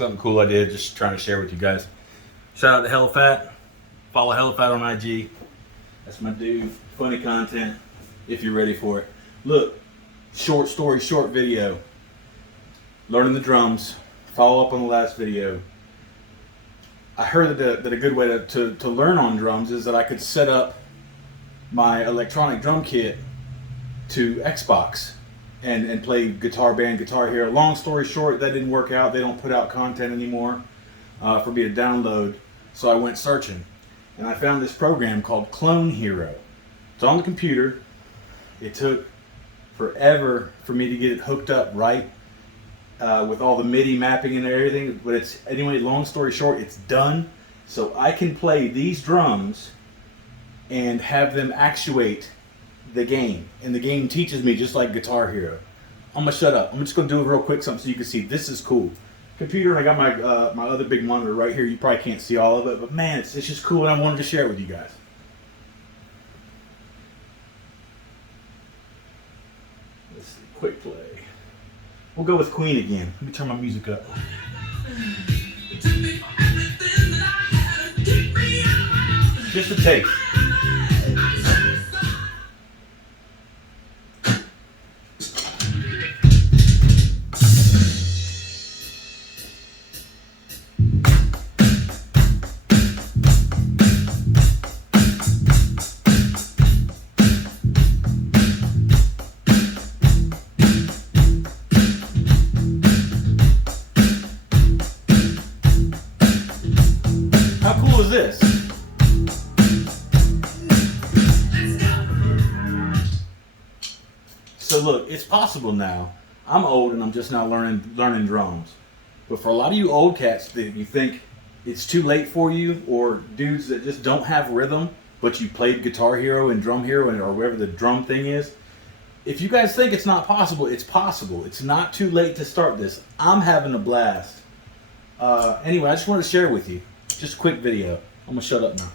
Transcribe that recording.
something cool I did, just trying to share with you guys. Shout out to Hellaphat. Follow Hellaphat on IG. That's my dude. Funny content, if you're ready for it. Look, short story, short video. Learning the drums. Follow up on the last video. I heard that a good way to learn on drums is that I could set up my electronic drum kit to Xbox and play Guitar Band, Guitar Hero. Long story short, that didn't work out. They don't put out content anymore for me to download. So I went searching and I found this program called Clone Hero. It's on the computer. It took forever for me to get it hooked up right with all the MIDI mapping and everything. But it's, anyway, long story short, it's done. So I can play these drums and have them actuate the game. And the game teaches me just like Guitar Hero. I'm gonna shut up. I'm just gonna do it real quick something so you can see. This is cool. Computer, I got my my other big monitor right here. You probably can't see all of it, but man, it's just cool and I wanted to share it with you guys. Let's see, quick play. We'll go with Queen again. Let me turn my music up. Just a taste. How cool is this? So look, it's possible now. I'm old and I'm just now learning drums. But for a lot of you old cats that you think it's too late for you, or dudes that just don't have rhythm, but you played Guitar Hero and Drum Hero or whatever the drum thing is, if you guys think it's not possible, it's possible. It's not too late to start this. I'm having a blast. Anyway, I just wanted to share with you. Just a quick video. I'm gonna shut up now.